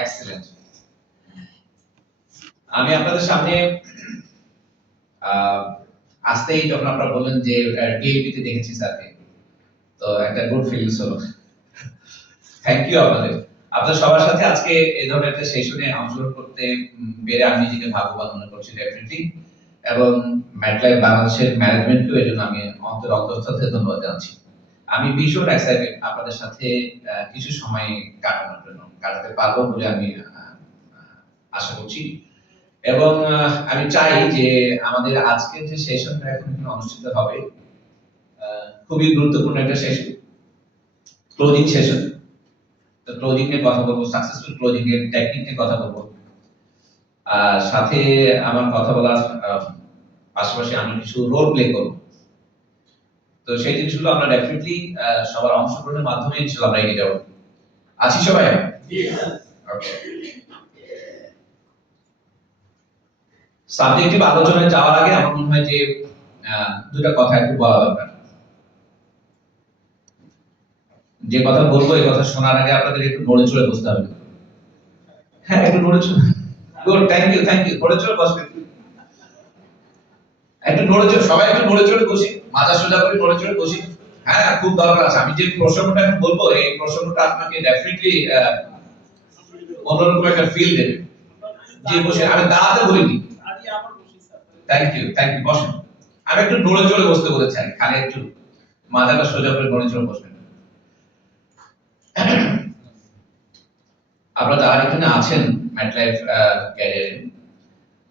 Excellent. আমি আপনাদের সামনে আসতেই যখন আপনারা বললেন যে ডিএপি তে দেখেছি স্যারকে, তো একটা গুড ফিলিংস হলো। থ্যাংক ইউ আপনাদের সবার সাথে আজকে এই ধরনের একটা সেশনে অংশগ্রহণ করতে পেরে আমি নিজেকে ভাগ্যবান মনে করছি ডেফিনেটলি, এবং ম্যাটলাইফ বাংলাদেশের ম্যানেজমেন্টকেও এর জন্য আমি অন্তঃস্থল থেকে ধন্যবাদ জানাচ্ছি। আমি ভীষণ এক্সাইটেড আপনাদের সাথে কিছু সময় কাটানোর জন্য, কাটাতে পারবো বলে আমি আশা করছি। এবং আমি চাই যে আমাদের আজকের যে সেশনটা এখন অনুষ্ঠিত হবে খুবই গুরুত্বপূর্ণ একটা সেশন, ক্লোজিং সেশন। তো ক্লোজিং এর কথা বলবো, সাকসেসফুল ক্লোজিং এর টেকনিক নিয়ে কথা বলবো। আর সাথে আমার কথা বলার পাশাপাশি আমি কিছু রোল প্লে করব। তো সেই জিনিসগুলো আমরা ডেফিনেটলি সবার অংশগ্রহণের মাধ্যমে ইনশাআল্লাহ আমরা এগিয়ে যাব। আছি সবাই? জি স্যার। ওকে। সাবজেক্টিভ আলোচনায় যাওয়ার আগে আমার মনে হয় যে দুটো কথা একটু বলা দরকার। যে কথা বলবো এই কথা শোনার আগে আপনাদের একটু নড়ে চড়ে বসতে হবে। হ্যাঁ, একটু নড়ে চড়ে। Good, thank you, thank you. নড়ে চড়ে বসবেন। একটু নড়ে চড়ে, সবাই একটু নড়ে চড়ে বসি, মাথা সোজা করে নড়ে চড়ে বসি। হ্যাঁ, খুব দরকার আছে। আমি যে প্রসঙ্গটা এখন বলবো এই প্রসঙ্গটা আপনাকে ডেফিনেটলি অন্যরকম একটা ফিল দেবে। যে বসে, আমি দাঁড়াতে বলিনি। Thank you, thank you. বসেন। আমি একটু নড়ে চড়ে বসতে বলেছি, খালি একটু মাথাটা সোজা করে নড়ে চড়ে বসবেন। আপনারা যারা এখানে আছেন ম্যাটলাইফ ক্যারিয়ারে,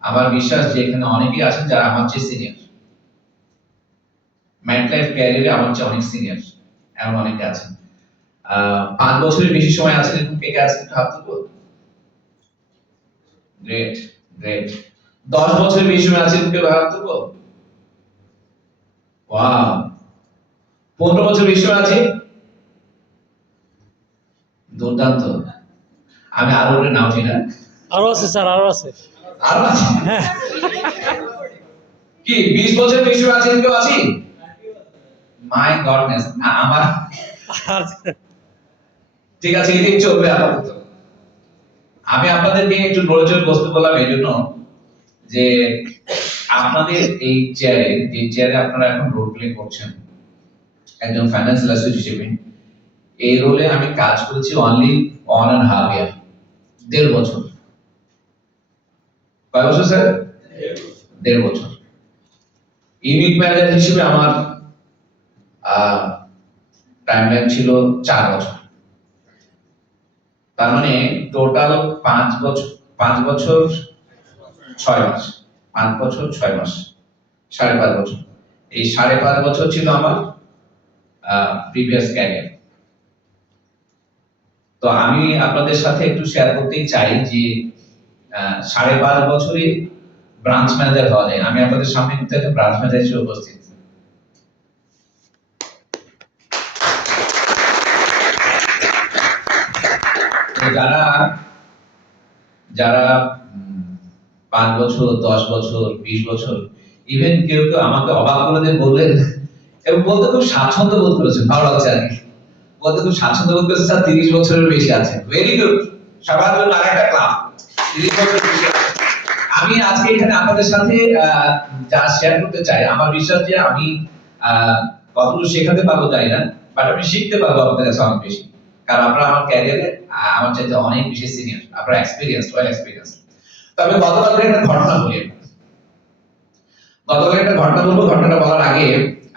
আমার বিশ্বাস যে এখানে অনেকেই আছেন যারা আমার চেয়ে সিনিয়র। ম্যাটলাইফ ক্যারিয়ারে আমার চেয়ে অনেক সিনিয়র, এমন অনেকে আছেন। 5 বছরের বেশি সময় আছেন এরকম কে কে আছেন একটু হাত তুলুন। Great, great. 10 বছরের বেশি সময় আছেন কেউ হাত তুলুন। ওয়াও। 15 বছর বেশি সময় আছে। দুর্দান্ত। আমি আরো ওরে নাম চিনি না। আরো আছে স্যার, আরো আছে। আরো আছে? কি 20 বছর বেশি আছে কেউ আছে? মাই গডনেস। না আমার ঠিক আছে, এটাই চলবে আপাতত। আমি আপনাদেরকে একটু নড়েচড়ে বসতে বললাম এই জন্য যে আপনাদের এই চেয়ারে, যে চেয়ারে আপনারা এখন রোল প্লে করছেন একজন ফাইন্যান্সিয়াল অ্যাসোসিয়েট হিসেবে, এই রোলে আমি কাজ করেছি অনলি 1.5 ইয়ার, 1.5 বছর। কয় বছর স্যার? 1.5 বছর। ইউনিট ম্যানেজার হিসেবে আমার টাইমলাইন ছিল 4 বছর। তার মানে টোটাল 5 বছর, 5 বছর 6 মাস, 5 বছর 6 মাস, 5.5 বছর। এই 5.5 বছর ছিল আমার প্রিভিয়াস ক্যারিয়ার। তো আমি আপনাদের সাথে একটু শেয়ার করতে চাই যে 5.5 বছরে ব্রাঞ্চ ম্যানেজার হওয়া যায়। আমি আপনাদের সামনে কিন্তু একটা ব্রাঞ্চ ম্যানেজার হিসেবে উপস্থিত। যারা যারা 5 বছর, 10 বছর, 20 বছর, ইভেন কেউ কেউ আমাকে অবাক করে দিয়ে বললেন, এবং বলতে খুব স্বাচ্ছন্দ্য বোধ করেছেন, ভালো লাগছে আর কি। বলতে খুব স্বাচ্ছন্দ্য বোধ করেছেন স্যার 30 বছরের বেশি আছে। Very good. সবার জন্য আরেকটা ক্লাস। 30 বছরের বেশি আছে। আমি আজকে এখানে আপনাদের সাথে যা শেয়ার করতে চাই, আমার বিশ্বাস যে আমি কতটুকু শেখাতে পারবো জানি না, বাট আমি শিখতে পারবো আপনাদের কাছে অনেক বেশি। কারণ আপনারা আমার ক্যারিয়ারে আমার চাইতে অনেক বেশি সিনিয়র, আপনারা এক্সপেরিয়েন্স, ওয়েল এক্সপেরিয়েন্স। তবে গতকালকে একটা ঘটনা বলি। গতকালকে একটা ঘটনা বলবো। ঘটনাটা বলার আগে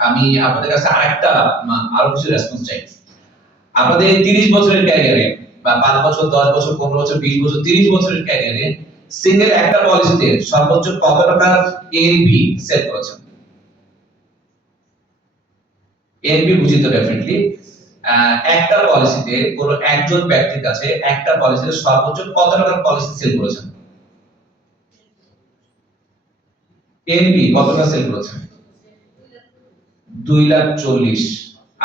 আমি আপনাদের কাছে আরো কিছু রেসপন্স চাই। আপনাদের 30 বছরের ক্যারিয়ারে বা 5 বছর, 10 বছর, 15 বছর, 20 বছর, 30 বছরের ক্যারিয়ারে সিঙ্গেল একটা পলিসিতে সর্বোচ্চ কত টাকার এনপি সেট করেছেন? এনপি বুঝিত ডেফিনেটলি। একটা পলিসিতে কোন একজন ব্যক্তির কাছে একটা পলিসিতে সর্বোচ্চ কত টাকার পলিসি সেল করেছেন? এনপি কত টাকা সেল করেছেন? 2,40,000।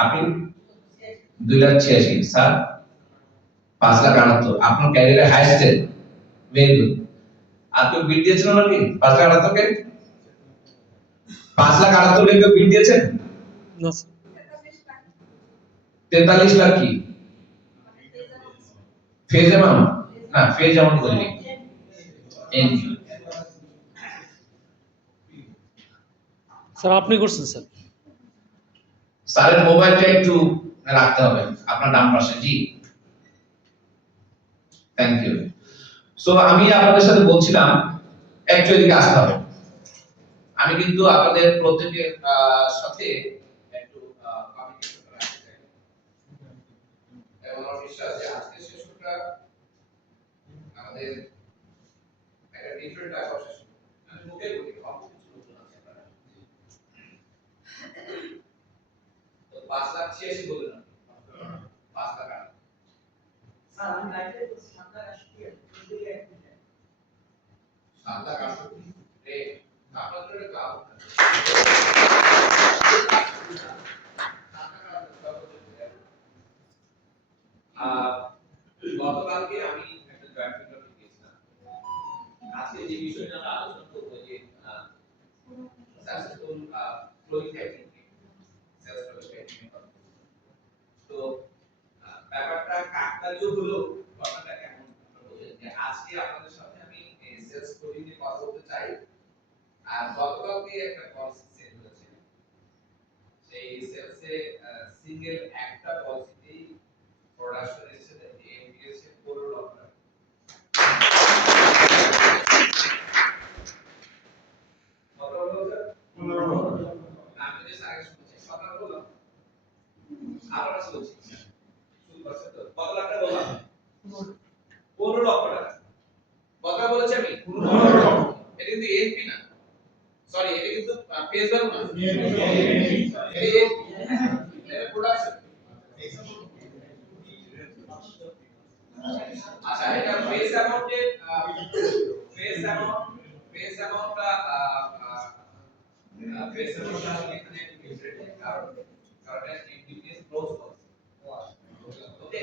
আপনি 2,86,000। স্যার 5,78,000। আপনার ক্যারিয়ারে হাইয়েস্ট সেল। Very good. আপনি বিট দিয়েছেন নাকি 5,78,000 কে? 5,78,000 কে কেউ বিট দিয়েছেন? না। 43 লাখ কি? ফেজ অ্যামাউন্ট না, ফেজ অ্যামাউন্ট বলিনি, এনপি। স্যার আপনি করছেন স্যার। স্যারের মোবাইলটা একটু রাখতে হবে আপনার ডান পাশে। জি, থ্যাংক ইউ। সো আমি আপনাদের সাথে বলছিলাম একটু এদিকে আসতে হবে। আমি কিন্তু আপনাদের প্রত্যেকের সাথে একটু কমিউনিকেশন রাখতে চাই এবং আমার বিশ্বাস যে আজকের সেশনটা আমাদের একটা ডিফারেন্ট টাইপ অফ সেশন। আমি মুখে বলি অল্প কিছু নতুন আছে আপনারা তো 5,86,000 বলে না 5 লাখ স্যার আমি লাইভে 7,80,000 7,68,000 রে আপনাদের একটা ক্লাব গতকালকে আমি একটা জয়েন্ট ফিল্টার গিয়েছিলাম। আজকে যে বিষয়টা আমরা আলোচনা করবো যে successful flowing technique, sales flowing technique. তো ব্যাপারটা কাকতালীয় হলো, ঘটনাটা কেমন আপনারা বোঝেন যে আজকে আপনাদের সাথে আমি সেলস ফ্লোয়িং নিয়ে কথা বলতে চাই। আর গতকালকে একটা পলিসি সেল হয়েছে, সেই সেলসে সিঙ্গেল একটা পলিসিতেই প্রোডাকশন এসেছে এমপিএস 15 লক্ষ টাকা। কত হলো স্যার? 15 লক্ষ। আমি যে আগে শুনছি 17 বললাম, আবার বলছি শুরু করছে তো কত লাখ টাকা বললাম? 15 লক্ষ টাকা। কত বলেছি আমি? 15 লক্ষ। এটা কিন্তু এনপি না, সরি এটা কিন্তু পেজ ভ্যালু না, এটা প্রোডাকশন। আচ্ছা, এটা ফেস অ্যামাউন্টে ফেস অ্যামাউন্টটা ফেস অ্যামাউন্টটা আসলে এখানে একটু ডিফারেন্ট, কারণ কারণ এটা এমবিপিএস ক্লোজ করছে। ওকে,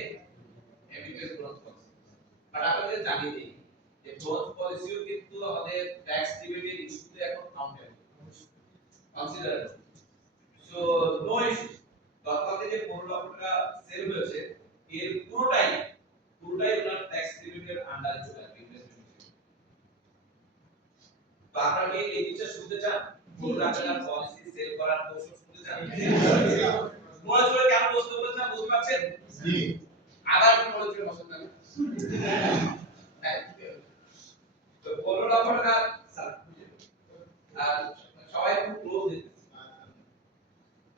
এমবিপিএস ক্লোজ করছে। বাট আপনাদের জানিয়ে দিই যে ক্লোজ পলিসিও কিন্তু আমাদের ট্যাক্স রিবেটের ইস্যুতে এখন countable, considerable. So no issue. গতকালকে যে 15 লক্ষ টাকা সেল হয়েছে এর পুরোটাই ওনার ট্যাক্স রিবেটের আন্ডারে চলে আসবে ইনভেস্টমেন্ট হিসেবে। তো আপনারা কি এই জিনিসটা শুনতে চান? 15 লাখ টাকার পলিসি সেল করার কৌশল শুনতে চান? মনে করে কেন প্রশ্ন করেছেন বুঝতে পারছেন? জি। আবার কি মনে করে প্রশ্ন করেন? হ্যাঁ, তো 15 লক্ষ টাকা স্যার আর সবাই খুব ক্লোজ দিতেছে।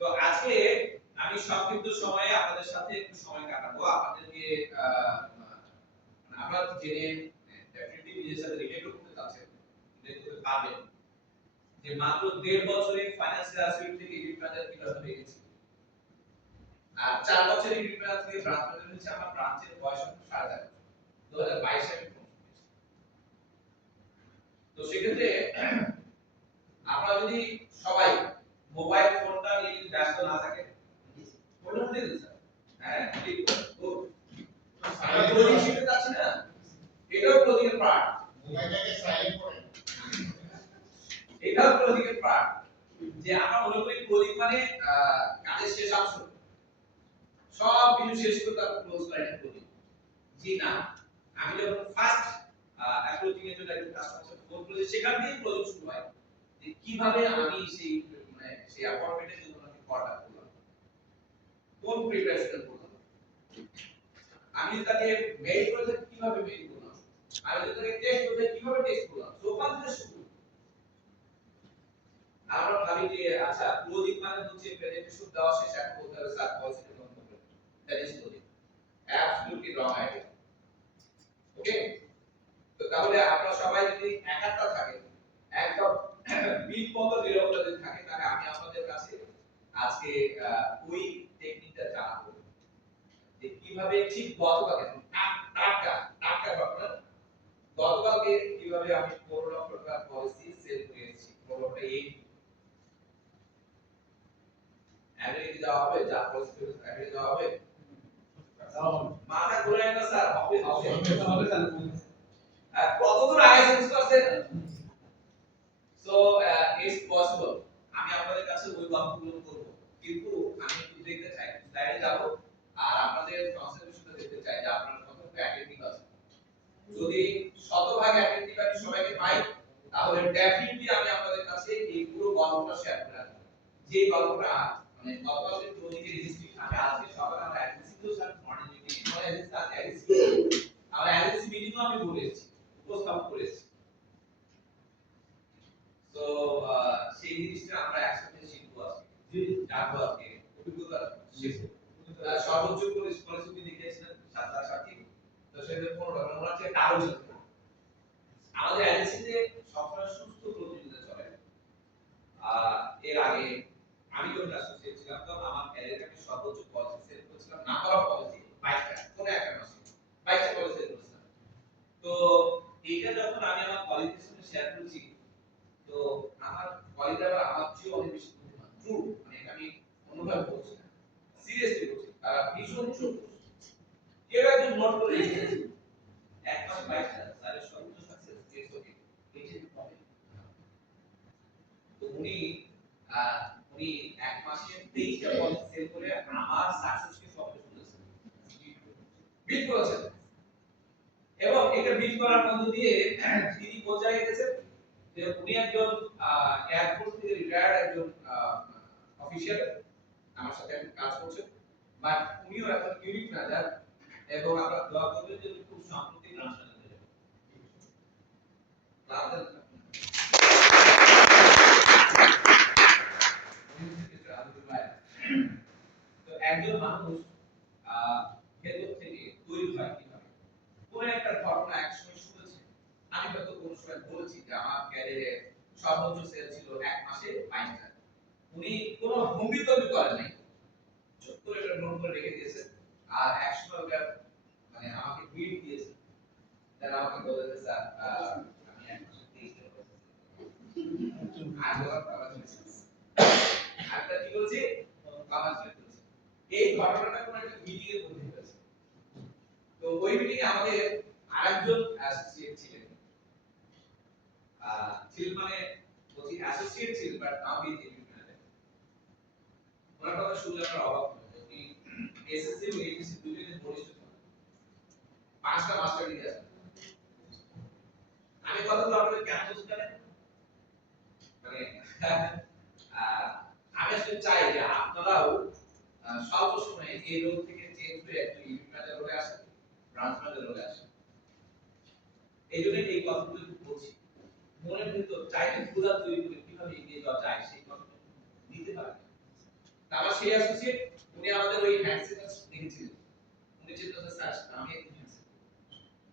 তো আজকে আমি সংক্ষিপ্ত সময়ে আপনাদের সাথে একটু সময় কাটাবো, আপনাদেরকে আপনারা জেনে ডেফিনেটলি নিজের সাথে রিলেট করতে চাচ্ছেন, রিলেট করতে পারবেন যে মাত্র 1.5 বছরে ফাইন্যান্সিয়াল অ্যাসিস্ট্যান্ট থেকে ইডিট ম্যানেজার কিভাবে হয়ে গেছে। আর 4 বছরে ইডিট ম্যানেজার থেকে ব্রাঞ্চ ম্যানেজার হচ্ছে। আমার ব্রাঞ্চের বয়স এখন 4.5 2022 সালে। তো সেক্ষেত্রে আপনারা যদি সবাই মোবাইল ফোনটা নিয়ে যদি ব্যস্ত না থাকেন, ফোনটা দিয়ে দিন স্যার। হ্যাঁ, ক্লিক করুন। আমরা ক্লোজিং শিখতে যাচ্ছি না, এটাও ক্লোজিং এর পার্ট। মোবাইলটাকে সাইলেন্ট করেন, এটাও ক্লোজিং এর পার্ট। যে আমরা মনে করি ক্লোজিং মানে কাজের শেষ অংশ, সব কিছু শেষ করে তারপর ক্লোজ করা, এটা ক্লোজিং। জি না, আমি যখন ফার্স্ট অ্যাপ্রোচিং এর জন্য একটা কাস্টমার সাথে ফোন করি, সেখান থেকে ক্লোজিং শুরু হয় যে কিভাবে আমি সেই মানে সেই অ্যাপয়েন্টমেন্টের জন্য আমি কলটা করলাম, কোন প্রিপারেশন করলাম, আমি যদি তাকে মেইল করে থাকি কিভাবে মেইল করলাম, আমি যদি তাকে টেস্ট করে থাকি কিভাবে টেস্ট করলাম। তো ওখান থেকে শুরু। আমরা ভাবি যে আচ্ছা ক্লোজিং মানে হচ্ছে প্রেজেন্টেশন দেওয়া শেষ এখন বলতে হবে স্যার পলিসিটা বন্ধ করে, that is closing. Absolutely wrong idea. Okay, তো তাহলে আপনারা সবাই যদি একাত্তা থাকেন, একদম বিট মতো নিরবতা যদি থাকে, তাহলে আমি আপনাদের কাছে আজকে ওই টেকনিকটা জানাবো যে কিভাবে ঠিক গতকালকে টাটকা টাটকা ঘটনা, গতকালকে কিভাবে আমি 15 লক্ষ টাকার পলিসি সেল করেছি। 15 লক্ষ এই আমেরিকা যাওয়া হবে, যা পলিসি আমেরিকা যাওয়া হবে, মাথা ঘুরায় না স্যার, হবে হবে হবে স্যার। কতদূর আগে সেন্স করছেন? So it's possible. আমি আপনাদের কাছে ওই গল্পগুলো করব, কিন্তু আমি একটু দেখতে চাই, স্লাইডে যাব আর আপনাদের কনসেন্ট্রেশনটা দেখতে চাই যে আপনারা কতটুকু অ্যাটেন্ডিং যদি শতভাগ অ্যাটেন্টিভ আমি সবাইকে পাই তাহলে ডেফিনেটলি আমি আপনাদের কাছে এই পুরো গল্পটা শেয়ার করে রাখবো। যে গল্পটা মানে গতকালকে প্রতিটি রেজিস্ট্রেশন আমি আজকে সকালে আমরা এজেন্সি তো স্যার মর্নিং মিটিং আমরা এজেন্সি আছে এজেন্সি আমরা এজেন্সি মিটিংও আমি বলে এসেছি উপস্থাপন করে এসেছি। তো সেই জিনিসটা আমরা একসাথে শিখবো আজকে জানবো আজকে অভিজ্ঞতা শিখবো। সর্বোচ্চ পরিস্থিতি দেখিয়েছিলেন সাতটা সাথী তো সেটা 15 মনে হচ্ছে আরো চলবে। আমাদের এজেন্সিতে সবসময় সুস্থ প্রতিযোগিতা চলে। এর আগে আমি যখন অ্যাসোসিয়েট ছিলাম তখন আমার ক্যারিয়ারটাকে সর্বোচ্চ পলিসি সেট করেছিলাম নাম্বার অফ পলিসি 22টা কোন একটা মাসে 22টা পলিসি সেট করেছিলাম। তো এইটা যখন আমি আমার কলিগদের সাথে শেয়ার করেছি তো আমার কলিগরা আমার চেয়ে অনেক বেশি বুদ্ধিমান ট্রু মানে এটা আমি অনুভব করছি না সিরিয়াসলি বলছি তারা ভীষণ ট্রু কেউ একজন নোট করে রেখেছে এক মাস 22টা স্যারের সর্বোচ্চ সাকসেস কেস ওকে এই যে প্রবলেম তো উনি এক মাসে 23টা পলিসি সেল করে আমার সাকসেসকে সবচেয়ে শুনেছেন বিট করেছেন এবং এটা বিট করার মধ্য দিয়ে তিনি পৌঁছায় গেছেন যে উনি একজন এয়ারফোর্স থেকে রিটায়ার্ড একজন অফিশিয়াল আমার সাথে এখন কাজ করছেন বাট উনিও এখন ইউনিট ম্যানেজার এবং আমরা দোয়া করবেন যে খুব সম্প্রতি ট্রান্সফার হয়ে যাবে তো একজন মানুষ ভেতর থেকে তৈরি হয় কিভাবে কোন একটা ঘটনা একসময় শুনেছে আমি হয়তো কোন সময় বলেছি যে আমার ক্যারিয়ারে সর্বোচ্চ সেল ছিল এক মাসে 22টা উনি কোনো ভূমিতম্বি করেন নাই চুপ করে এটা নোট করে রেখে দিয়েছে আর একসময় ওটা মানে আমাকে টুইট দিয়েছে তারা আমাকে বলেছে স্যার আমি এক মাসে 23টা আর ওরা বাবা চলেছে আরেকটা কি বলছে বাবা চলেছে এই ঘটনাটা কোন একটা মিটিং এ বলতে হয়েছে তো ওই মিটিং এ আমাদের আরেকজন অ্যাসোসিয়েট ছিলেন ছিল মানে বলছি অ্যাসোসিয়েট ছিল but now he is manager ওনার কথা শুনলে আপনারা অবাক হবেন উনি এসএসসি এবং এইচএসসি দুটোতে বরিষ্ঠ ছিলেন 5টা মাস্টার ডিগ্রি আছে আমি কথাগুলো আপনাদের কেন বলছি জানেন মানে আমি আসলে চাই যে আপনারাও স্বল্প সময়ে এই রোল থেকে চেঞ্জ হয়ে একটু ইউনিট ম্যানেজার রোলে আসেন ব্রাঞ্চ ম্যানেজার রোলে আসেন এই জন্য এই কথাগুলো একটু বলছি মনের ভিতর চাইলে ক্ষুধা তৈরি করে কিভাবে এগিয়ে যাওয়া যায় সেই কথাটা দিতে পারেন আমার সেই অ্যাসোসিয়েট উনি আমাদের ওই হ্যান্ডসেট দেখেছিলেন উনি চিন্তা করতে স্যার আমি একটু হ্যান্ডসেট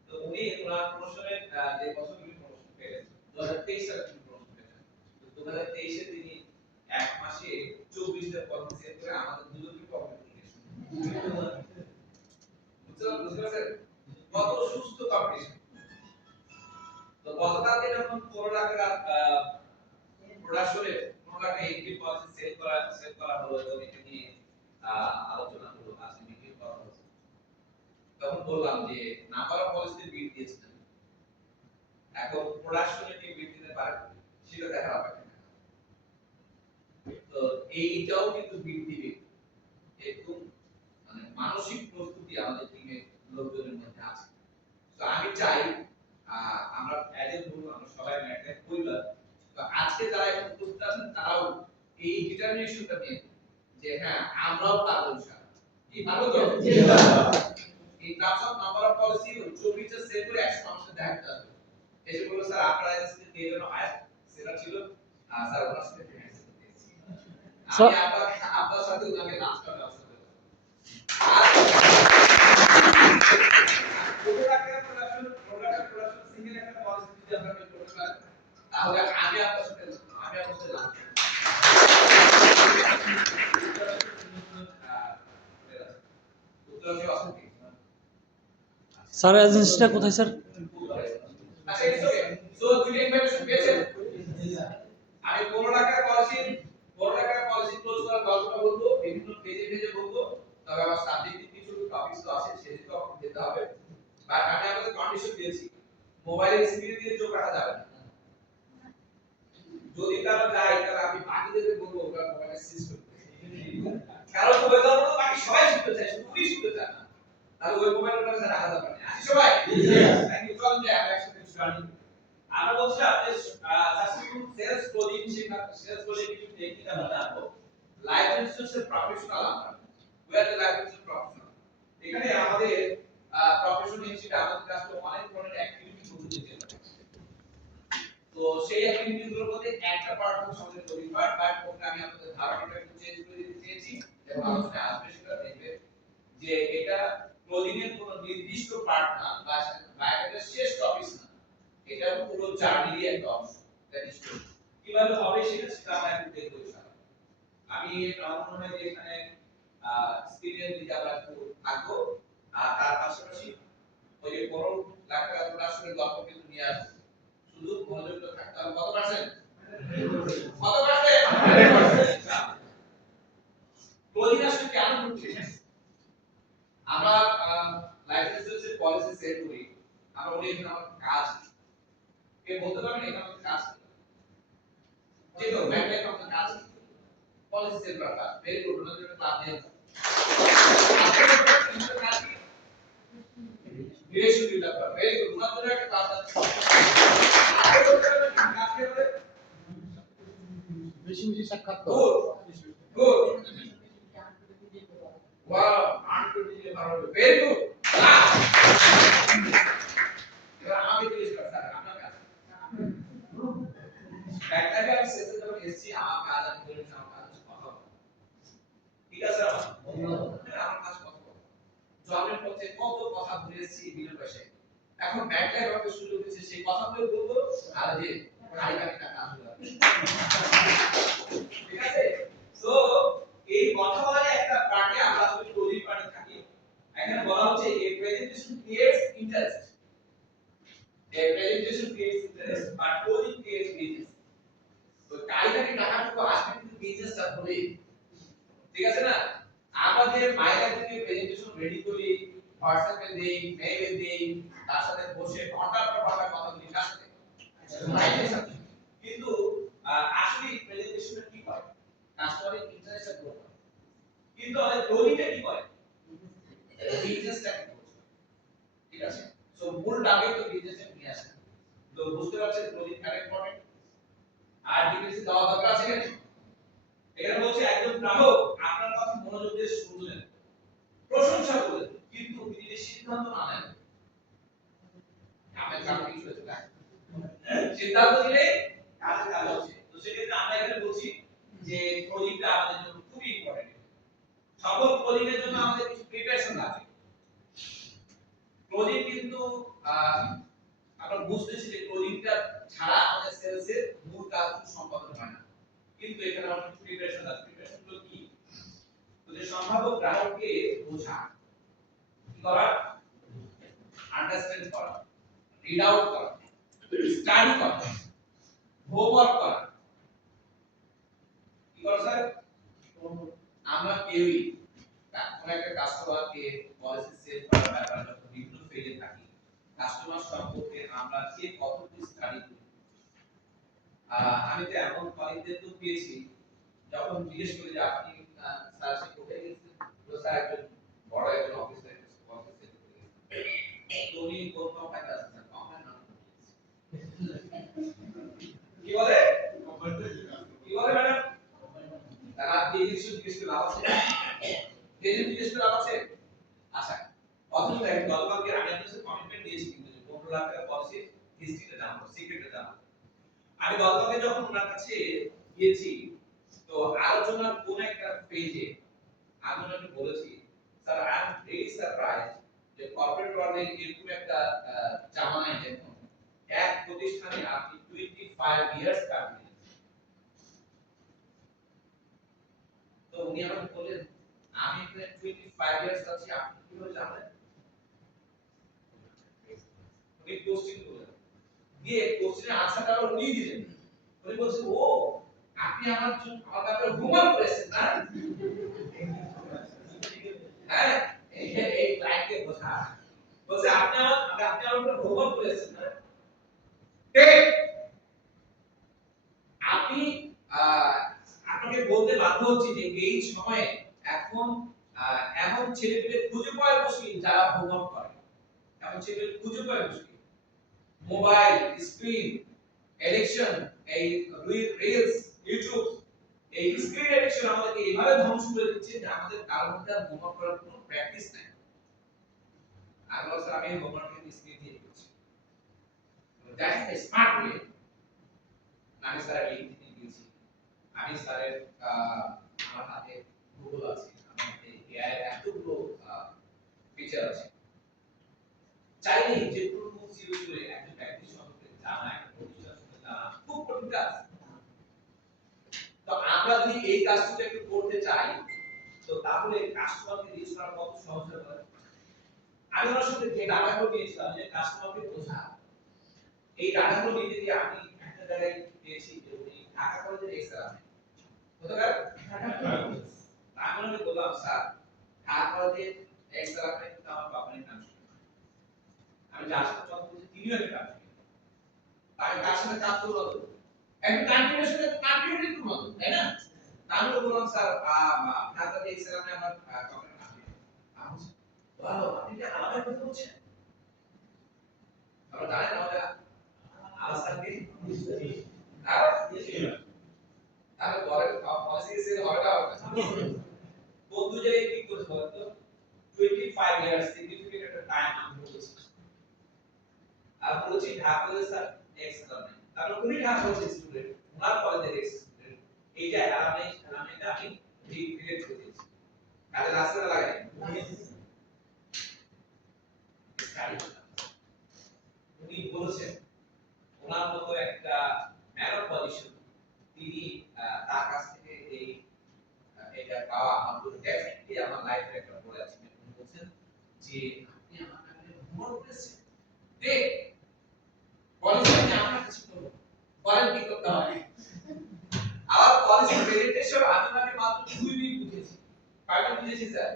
তো উনি ওনার প্রমোশনের যে বছরগুলি প্রমোশন পেয়েছেন 2023 সালে তিনি প্রমোশন পেয়েছেন তো 2023 এ তিনি এক মাসে 24টা পদ সেট করে আমাদের দুজনকে প্রবলেম দিয়েছেন বুঝতে পারছেন কত সুস্থ কম্পিটিশন তো গতকালকে যখন 15 লাখের প্রোডাকশনে 15 লাখ একটি পলিসি সেল করা হলো এবং এটা নিয়ে আলোচনা হলো আজকে মিটিং করা হলো তখন বললাম যে নাম্বার অফ পলিসি বিট দিয়েছেন এখন প্রোডাকশনে কি বিট দিতে পারে সেটা দেখা হবে তো এইটাও কিন্তু বিট দিবে একদম মানে মানসিক প্রস্তুতি আমাদের টিমের লোকজনের মধ্যে আছে তো আমি চাই আমরা অ্যাডেল গ্রুপ আমরা সবাই ম্যাট্রিক পরিবার তো আজকে যারা এখন উপস্থিত আছেন তারাও এই ডিটারমিনেশনটা নিয়ে যে হ্যাঁ আমরাও পারবো স্যার কি পারবো তো এই terms of number of policy 24টা সেট করে 100 মানুষের দেখাতে হবে এসে বললো স্যার আপনারা এসে কে যেন হায়ার সেটা ছিল স্যার ওনার সাথে আমি আপনার সাথে ওনাকে লাস্ট টাইম ব্যবস্থা করব সিঙ্গেল একটা পলিসি যদি আমরা বের করতে পারি তাহলে আমি আপনার সাথে লাস্ট স্যার এজেন্সিটা কোথায় স্যার? আচ্ছা ইটস ওকে সো দুটো ইনফরমেশন পেয়েছেন আমি 15 টাকার পলিসি ক্লোজ করার গল্পটা বলবো বিভিন্ন পেজে বলবো তবে আমার সাবজেক্টিভ কিছু টপিকস তো আছে সেদিকে আপনাকে দিতে হবে বাট আমি আপনাদের কন্ডিশন দিয়েছি মোবাইলের স্ক্রিন দিয়ে চোখ রাখা যাবে না যদি কারো যায় তাহলে আমি বাকিদের বলবো ওরা মোবাইলে সুইচ করতে কারণ মোবাইল তো বাকি সবাই শিখতে চায় শুধু উনি শিখতে চায় না তাহলে ওই মোবাইলের কাছে রাখা যাবে না আসি সবাই থ্যাংক ইউ ইন্স্যুরেন্সের প্রফেশনাল আমরা, we are the life insurance professional. এখানে আমাদের প্রফেশন হিসেবে আমাদের কাছে অনেক ধরনের অ্যাক্টিভিটি করতে দিতে পারে। তো সেই অ্যাক্টিভিটি গুলোর মধ্যে একটা পার্ট হচ্ছে আমাদের কোডিং পার্ট, বাট ওখানে আমি আপনাদের ধারণাটা একটু চেঞ্জ করে দিতে চেয়েছি এবং আলোচনায় আসবে সেটা দেখবে যে এটা কোডিং এর কোনো নির্দিষ্ট পার্ট না বা একটা শেষ টপিক না, এটা পুরো জার্নিরই একটা অংশ। That is true. কিভাবে হবে সেটা আমরা একটু দেখব ইনশাআল্লাহ। আমি আমার মনে হয় যে এখানে স্ক্রিনের দিকে আমরা একটু থাকবো, আর তার পাশাপাশি ওই যে বড় ডাক্তার আসলে গল্প কিন্তু নিয়ে আসবো, শুধু মনোযোগ থাকতে হবে। কত পার্সেন্ট? কত পার্সেন্ট? 100%। ক্লোজিং আসলে কেন করছি? আমরা লাইফ ইন্স্যুরেন্সের পলিসি সেট করি, আমরা বলি এখানে আমার কাজ কি? কে বলতে পারবেন এখানে আমাদের কাজ কি? যে তো ব্যাংক লাইফ আমাদের কাজ কি? পলিসি সেট করা কাজ। ভেরি গুড, ওনাদের একটা ক্লাব দিয়ে আপনাদের কাজ কি? রিলেশন বিল্ড আপ করা। ভেরি গুড, ওনাদের একটা ক্লাব আছে। কাজ কি হবে? বেশি বেশি সাক্ষাৎ গুড গুড ওয়াও, আনটু দিলে ভালো হবে। Very good. এবার আমাকে জিজ্ঞেস কর স্যার আপনার কাজ ব্যাকটাকে আমি শেষে যখন এসেছি আমার কাজ আমি বলেছি আমার কাজ হচ্ছে কথা বলা। ঠিক আছে আমার কাজ কথা বলা। জবের পথে কত কথা বলেছি বিনা পয়সায়, এখন ব্যাকটাকে আমাকে সুযোগ দিচ্ছে সেই কথাগুলো বলবো আর যে খালি খালি টাকা আসবে। ঠিক আছে? সো এই কথা বলার একটা পার্টে আমরা আসলে ক্লোজিং পার্টে থাকি। এখানে বলা হচ্ছে এ presentation creates interest, A presentation creates interest but closing creates business. তো কারিগরি টাকাটুকু আসবে কিন্তু বিজনেসটা হবে। ঠিক আছে না? আমাদের মাইরা থেকে প্রেজেন্টেশন রেডি করি, হোয়াটসঅ্যাপে দেই, মেইলে দেই, তার সাথে বসে ঘন্টার পর ঘন্টা কথা বলি কার সাথে? ক্লায়েন্টের সাথে। কিন্তু আসলে প্রেজেন্টেশনটা কি করে? কাস্টমারের ইন্টারেস্টটা গ্রো করে। কিন্তু আমাদের ক্লোজিংটা কি করে? বিজনেসটাকে গ্রো করে। ঠিক আছে? সো মূল টার্গেট তো বিজনেসে নিয়ে আসে। তো বুঝতে পারছেন ক্লোজিং কেন ইম্পর্টেন্ট? আর ডিটেইলস দেওয়া দরকার আছে কিনা? এখানে বলছে একজন গ্রাহক আপনার কথা মনোযোগ দিয়ে শুনলেন, প্রশংসা করলেন, কিন্তু তিনি যদি সিদ্ধান্ত না নেন, আপনার কাছে কিছু হচ্ছে না। সিদ্ধান্ত নিলে কাজে কাজ হচ্ছে। তো সেক্ষেত্রে আমরা এখানে বলছি যে ক্লোজিংটা আমাদের জন্য খুবই ইম্পর্টেন্ট। সফল ক্লোজিং এর জন্য আমাদের কিছু প্রিপারেশন লাগে। ক্লোজিং কিন্তু আমরা বুঝতেছি যে ক্লোজিংটা ছাড়া আমাদের সেলসের মূল কাজ সম্পাদন হয় না। কিন্তু এখানে আমাদের প্রিপারেশন আছে। প্রিপারেশন হলো কি? তো যে সম্ভাব্য গ্রাহককে বোঝা, কি করা? আন্ডারস্ট্যান্ড করা, রিড আউট করা, স্টাডি করা, হোমওয়ার্ক করা। কি করা স্যার? আমরা কেউই কোন একটা কাস্টমারকে পলিসি সেট করার ব্যাপারে যখন বিভিন্ন ফেজে থাকি, কাস্টমার সম্পর্কে আমরা কে কতটুকু স্টাডি করি। আমি তো এমন কলিগদের তো পেয়েছি যখন জিজ্ঞেস করি যে আপনি স্যার সে কোথায় গেছেন, তো স্যার একজন বড় একজন অফিসার অফিসে তো উনি কোন কোম্পানিতে আছেন স্যার, কোম্পানির নাম কি বলে? কি বলে ম্যাডাম? তারা আপনি এই জিনিস জিজ্ঞেস করে লাভ আছে? এই জিনিস জিজ্ঞেস করে লাভ আছে? আচ্ছা, অথচ দেখেন গতকালকে আমি আপনাদের কমিটমেন্ট দিয়েছি কিন্তু যে 15 লাখ টাকা পলিসি হিস্ট্রিটা জানবো, সিক্রেটটা জানবো। আমি গতকালকে যখন ওনার কাছে গিয়েছি, তো আলোচনার কোন একটা পেজে আমি ওনাকে বলেছি, sir I am very surprised যে কর্পোরেট ওয়ার্ল্ডে এরকম একটা জামানায় দেখুন এক প্রতিষ্ঠানে আপনি 25 ইয়ার্স কাটিয়ে দিয়েছেন। তো উনি আমাকে বললেন আমি এখানে 25 ইয়ার্স আছি, আপনি কিভাবে জানলেন? উনি কোশ্চেন করলেন, দিয়ে কোশ্চেনের আনসারটা উনি দিলেন। উনি বলছেন ও আপনি আমার আমার ব্যাপারে হোমওয়ার্ক করেছেন না? হ্যাঁ, এই ক্লায়েন্টকে বোঝা বলছে আপনি আমার উপর হোমওয়ার্ক করেছেন না? ঠিক। আপনি আপনাকে বলতে বাধ্য হচ্ছি যে এই সময়ে এখন এমন ছেলেপেলে খুঁজে পাওয়া মুশকিল যারা হোমওয়ার্ক করে। এমন ছেলেপেলে খুঁজে পাওয়া মুশকিল। মোবাইল স্ক্রিন, এডিকশন, এই রিলস, ইউটিউব, এই স্ক্রিন অ্যাডিকশন আমাদেরকে এইভাবে ধ্বংস করে দিচ্ছে যে আমাদের কারোর মধ্যে আর হোমওয়ার্ক করার কোনো প্র্যাকটিস নাই। আগে স্যার আমি হোমওয়ার্ক স্ক্রিন দিয়ে করছি, that is the smart way. আমি স্যার লিংক দিয়েছি, আমি স্যারের আমার হাতে গুগল আছে, আমার হাতে এআই এতগুলো ফিচার আছে, চাইলে যে কোনো মুভ ইউজ করে একটা প্র্যাকটিস সম্পর্কে জানা, একটা প্রতিষ্ঠান সম্পর্কে জানা খুব কঠিন কাজ। তো আমরা যদি এই কাজটা একটু করতে চাই, তো তাহলে কাস্টমারকে রিচ করা কত সহজ হবে। আমি ওনার সাথে যে ডাটাগুলো পেয়েছিলাম, যে কাস্টমারকে বোঝা, এই ডাটাগুলো নিতে গিয়ে আমি একটা জায়গায় পেয়েছি যে উনি ঢাকা কলেজের এক্সাম কোথাকার ঢাকা কলেজ। আমি ওনাকে বললাম স্যার ঢাকা কলেজের এক্সাম কিন্তু আমার বাবার নাম শুনি, আমি যার সাথে কথা বলছি তিনিও একটা নাম শুনি, আমি তার সাথে কাজ করবো একটা কন্টিনিউশন কন্টিনিউটি করবো, তাই না? আমি বললাম স্যার ঢাকা এক্সামে আমার চকলেট নাম শুনি। আমি ওয়াও, আপনি কি আলাদা কথা বলছেন? আমরা জানেন আমাদের আলাস্কানকে তাহলে পরের পলিসি সেল হবে না, হবে না। বন্ধু যে কি করতে বলতো 25 ইয়ার্স সিগনিফিকেন্ট একটা টাইম আমি বলেছি, আর বলেছি ঢাকা কলেজ স্যার এক্সাম নেই, তারপর উনি ঢাকা কলেজের স্টুডেন্ট, ওনার কলেজের স্টুডেন্ট, এইটা অ্যালামনিটা আমি রিক্রিয়েট করে দিয়েছি, কাজে রাস্তাটা লাগাই উনি বলেছেন ওনার মতো একটা ম্যান অফ পজিশন তিনি তার কাছ থেকে এই এটা পাওয়া আমার ডেফিনেটলি আমার লাইফের একটা বড় অ্যাচিভমেন্ট। উনি বলছেন যে আপনি আমার কাছে হোমওয়ার্ক করেছেন, দে পলিসি আমি আপনার কাছে করব, বলেন কি করতে হবে। আমার পলিসি প্রেজেন্টেশন আমি মানে মাত্র 2 মিনিট বুঝেছি, 5 মিনিট বুঝেছি স্যার,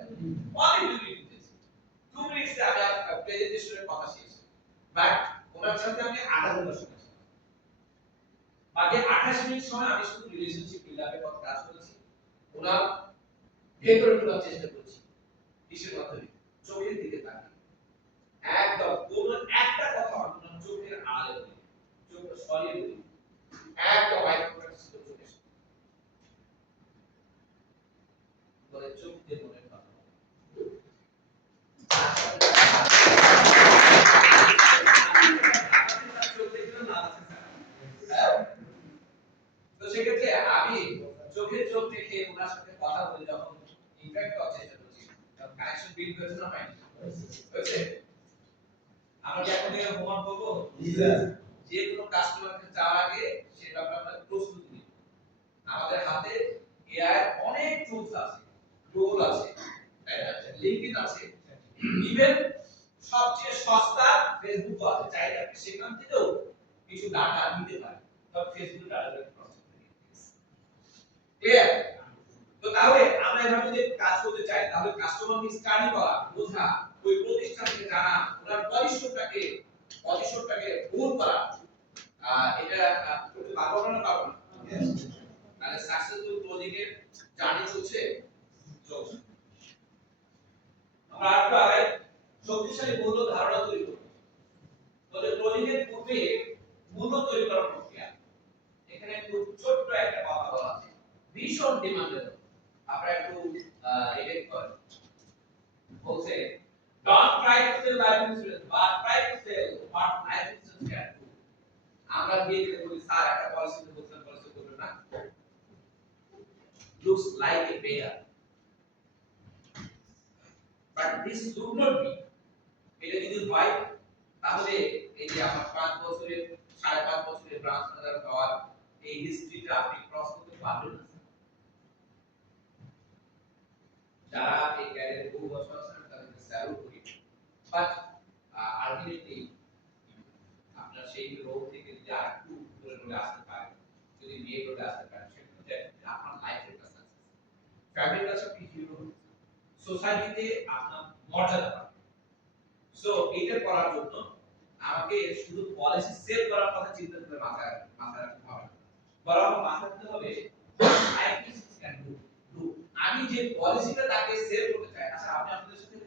অনলি 2 মিনিট বুঝেছি, 2 মিনিটসে আমি প্রেজেন্টেশনের কথা শেষ, বাট ওনার সাথে আমি আধা ঘন্টা শুনেছি, বাকি 28 মিনিট সময় আমি শুধু রিলেশনশিপ বিল্ড আপের কথা কাজ করেছি, ওনার ভেতরে ঢোকার চেষ্টা করেছি, কিসের মাধ্যমে, চোখের দিকে তাকিয়ে একদম কোন একটা কথা ওনার চোখের আড়ালে বলি, চোখটা সরিয়ে বলি, একদম মাইক্রোফোনটা ছিল চোখের সামনে, বলে চোখ দিয়ে মনের কথা। তো সেক্ষেত্রে আমি চোখে চোখ রেখে ওনার সাথে কথা বলে যখন ইনফ্যাক্ট করার চেষ্টা করছি, তখন কানেকশন বিল্ড হয়েছে না হয়নি? হয়েছে। আমরা কি এখন থেকে হোমওয়ার্ক করবো? যে কোনো কাস্টমারকে চাওয়ার আগে সে ব্যাপারে আমরা প্রস্তুতি নিই। আমাদের হাতে এআই অনেক টুলস আছে, গুগল আছে, তাই না, লিংকডইন আছে, ইভেন সবচেয়ে সস্তা ফেসবুক আছে, চাইলে আপনি সেখান থেকেও কিছু ডাটা নিতে পারেন, তবে ফেসবুক ডাটা ক্লিয়ার। তো তাহলে আমরা এভাবে যদি কাজ করতে চাই, তাহলে কাস্টমারকে স্টাডি করা, বোঝা, ওই প্রতিষ্ঠানকে জানা, ওনার পজিশনটাকে ভুল করা, এটা করতে পারবো না, পারবো না। তাহলে সাকসেসফুল ক্লোজিং এর জার্নি চলছে। আমরা আরেকটু আগে শক্তিশালী মূল্য ধারণা তৈরি করব, তাহলে ক্লোজিং এর পূর্বে মূল্য তৈরি করার প্রক্রিয়া, এখানে খুব ছোট্ট একটা কথা বলা আছে, ভীষণ ডিমান্ডেবল, আপনারা একটু রিলেট করেন। বলছে don't try to sell life insurance but try to sell what life insurance can do. আমরা গিয়ে বলি স্যার একটা পলিসি বলছেন, পলিসি করবেন না, looks like a beggar, but this should not be। এটা যদি হয় তাহলে এই যে আমার 5 বছরের 5.5 বছরের ব্রাঞ্চ ম্যানেজার পাওয়ার এই হিস্ট্রিটা আপনি ক্রস করতে পারবেন না। যারা এই ক্যারিয়ারে বহু বছর আছেন তাদেরকে স্যালুট করি, বাট আলটিমেটলি আপনার সেই রোগ থেকে যদি আরেকটু উপরে চলে আসতে পারেন, যদি বিয়ে করে আসতে পারেন, সেটা আপনার লাইফের একটা সাকসেস, ফ্যামিলির কাছে আপনি হিরো, সোসাইটিতে আপনার মর্যাদা পাবেন। সো এটা করার জন্য আমাকে শুধু পলিসি সেল করার কথা চিন্তা করে মাথায় রাখতে হবে, বরং মাথায় রাখতে হবে লাইফ ইজ ক্যান ডু। আমি যে পলিসিটা তাকে সেল করতে চাই, আচ্ছা আপনি আপনাদের সাথে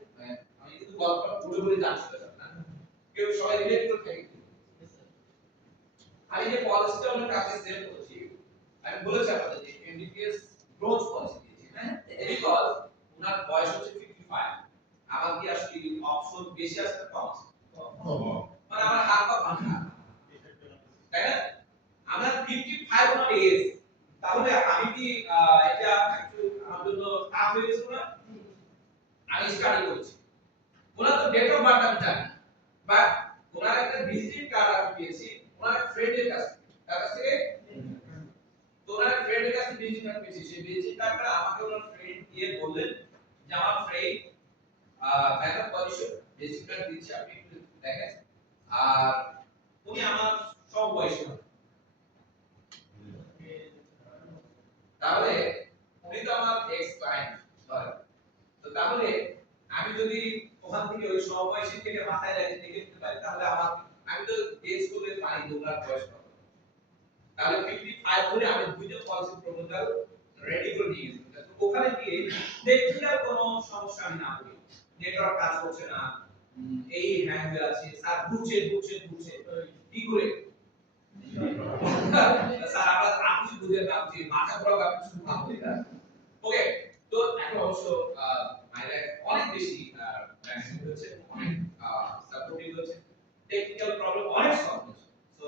আমি কিন্তু গল্পটা বলে বলে জানতে চাচ্ছি না, কেউ সবাই রিলেট করতে থাকে, আমি যে পলিসিটা ওনার কাছে সেল করছি, আমি বলেছি আপনাদের যে এমবিবিএস ব্রোঞ্জ পলিসি দিয়েছি, হ্যাঁ, বিকজ ওনার বয়স হচ্ছে 55, আমার কি আসলে অপশন বেশি আসতে কম আছে? মানে আমার হাত পা ভাঙা, তাই না? আমরা 55 ওনার এজ, তাহলে আমি কি এটা একটু আমার জন্য টাফ হয়ে গেছে না? আমি স্টাডি করছি, ওনার তো ডেট অফ বার্থ আমি জানি, বা ওনার একটা ভিজিটিং কার্ড আমি পেয়েছি ওনার ফ্রেন্ডের কাছ থেকে, তার কাছ থেকে তো ওনার ফ্রেন্ডের কাছে ভিজিটিং কার্ড পেয়েছি, সেই ভিজিটিং কার্ডটা আমাকে ওনার ফ্রেন্ড দিয়ে বললেন যে আমার friend backup position visiting card দিচ্ছি, আপনি একটু দেখেন। আর উনি আমার সব বয়সী হবে, তাহলে উনি তো আমার এক্স ক্লায়েন্ট, তো তাহলে আমি যদি ওখান থেকে ওই সমবয়সী থেকে মাথায় রেখে দেখে নিতে পারি, তাহলে আমার আমি তো গেস করে পাই ওনার বয়স কত। তাহলে 55 ধরে আমি দুইটা পলিসি প্রপোজাল রেডি করে নিয়ে গেছি, তো ওখানে গিয়ে দেখছিলাম কোনো সমস্যা আমি না করি, নেটওয়ার্ক কাজ করছে না, এই হ্যাং হয়ে আছে, স্যার ঘুরছে কি করে স্যার আমরা আপনি কিছু বুঝে না, যে মাথা ঘোরা আপনি কিছু ভাবতে না। ওকে, তো এখন অবশ্য মাই লাইফ অনেক বেশি ম্যানেজমেন্ট হচ্ছে, অনেক সাপোর্টিভ হচ্ছে, টেকনিক্যাল প্রবলেম অনেক সলভ হচ্ছে। So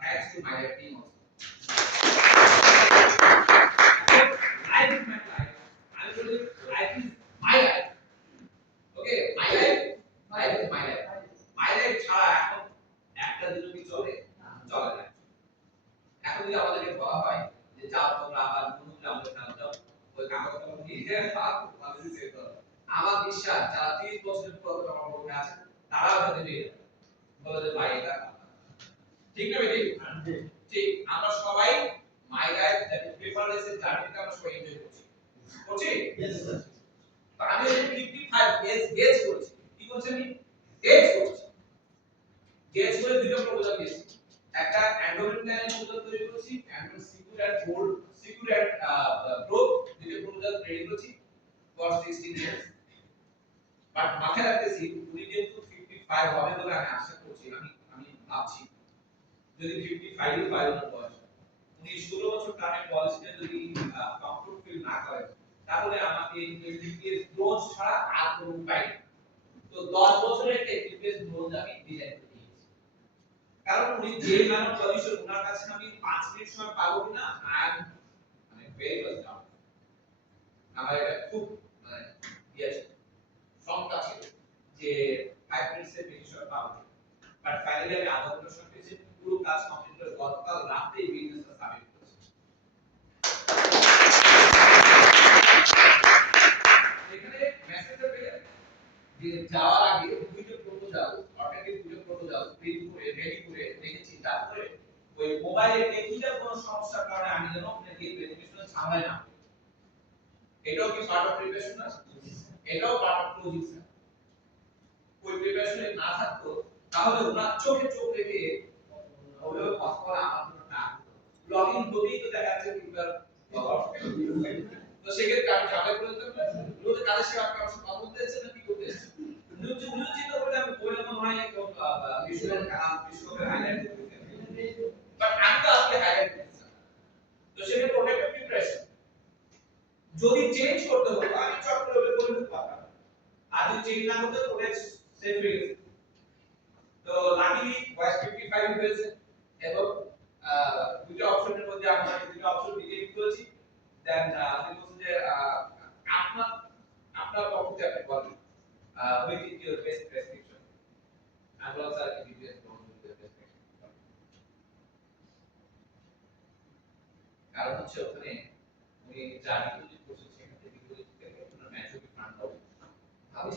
thanks to my life team also. Life is my life, আমি বলি life is my life. Okay, life is my life, my life ছাড়া এখন একটা দিন কি চলে না। এখন যদি আমাদেরকে বলা হয় যে যাও তোমরা আবার নতুন করে আমাদের খেলা যাও, ওই কাগজ কলম দিয়ে আমাদের সেট করো, আমার বিশ্বাস যারা 30 বছরের পুরো আমার মনে আছে তারা হয়তো দিয়ে বলে যে ভাই এটা ঠিক না বেটি? ঠিক, আমরা সবাই মাই লাইফ দ্যাট পেপারলেস এর জার্নিটা আমরা সবাই এনজয় করছি। তো আমি এই 55 গেজ করছি, কি করছি আমি গেজ করছি, গেজ করে দুটো প্রপোজাল দিয়েছি, একটা অ্যান্ড্রয়েড লাইন প্রপোজাল তৈরি করেছি, Android secure and gold secure and pro দুটো প্রপোজাল রেডি করেছি ফর 16 ইয়ার্স। বাট মাথায় রাখতেছি উনি যেহেতু 55 হবে বলে আমি আশা করছি, আমি ভাবছি যদি 55 এর বাইরে না বয়স, উনি 16 বছর টার্মে পলিসিটা যদি কমফোর্ট ফিল না করেন, তাহলে আমাকে এমবিপিএস ব্রোঞ্জ ছাড়া আর কোনো উপায় নেই। তো 10 বছরের একটা এমবিপিএস ব্রোঞ্জ আমি ডিজাইন করে দিয়েছি, কারণ উনি যে ম্যান পজিশন ওনার কাছে আমি 5 মিনিট সময় পাবো কিনা আই মানে ভেরি মাচ ডাউট। আমার এটা খুব মানে ইয়েস শঙ্কা ছিল যে 5 মিনিটসের বেশি সময় পাবো, বাট ফাইনালি আমি আধা ঘন্টা সময় পেয়েছি, পুরো কাজ কমপ্লিট করে গতকাল রাতেই বিজনেসটা সাবমিট করেছি। এখানে মেসেজটা পেলে যে যাওয়ার আগে দুইটা প্রপোজাল অর্গানিক দুইটা প্রপোজাল রেডি করে রেখেছি, তারপরে ওই মোবাইলে টেকনিক্যাল কোনো সমস্যার কারণে আমি যেন আপনাকে প্রেজেন্টেশনে ঝামেলা না করি। এটাও কি পার্ট অফ প্রিপারেশন না? এটাও পার্ট অফ ক্লোজিং স্যার। ওই প্রিপারেশনে না থাকতো তাহলে ওনার চোখে চোখ রেখে ওইভাবে কথা বলা আমার জন্য না, লগ ইন হতেই তো দেখা যাচ্ছে কিংবা তো সেক্ষেত্রে আমি ঝামেলা করে দিতাম, লোকে কাদের সাথে আপনি আমার সাথে কথা বলতে এসেছেন না কি করতে এসেছেন, উনি চিন্তা করলে আমি বললাম মনে হয় একদম বিশ্বকাপের হাইলাইট করতে, বাট আমি তো আসলে হাইলাইট করতে, তো সেক্ষেত্রে ওটা একটা প্রিপারেশন। যদি চেঞ্জ করতে হতো আমি চট করে বলে দিতে পারতাম, আর যদি চেঞ্জ না করতে ওটা সেট হয়ে গেছে। তো লাকিলি বয়স 55 হয়েছে এবং দুটো অপশনের মধ্যে আমরা দুটো অপশন রিজেক্ট করেছি, দেন আমি বলছি যে আপনার আপনার পক্ষে আপনি বলেন which is your best prescription, আমি বললাম স্যার ইবিপিএস বন্ধ করতে প্রেসক্রিপশন, কারণ হচ্ছে ওখানে উনি জার্নি তৈরি করছেন সেখান থেকে ওনার ম্যাচুরিটি ফান্ড হবে, আমি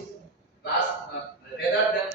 প্লাস রেদার দেন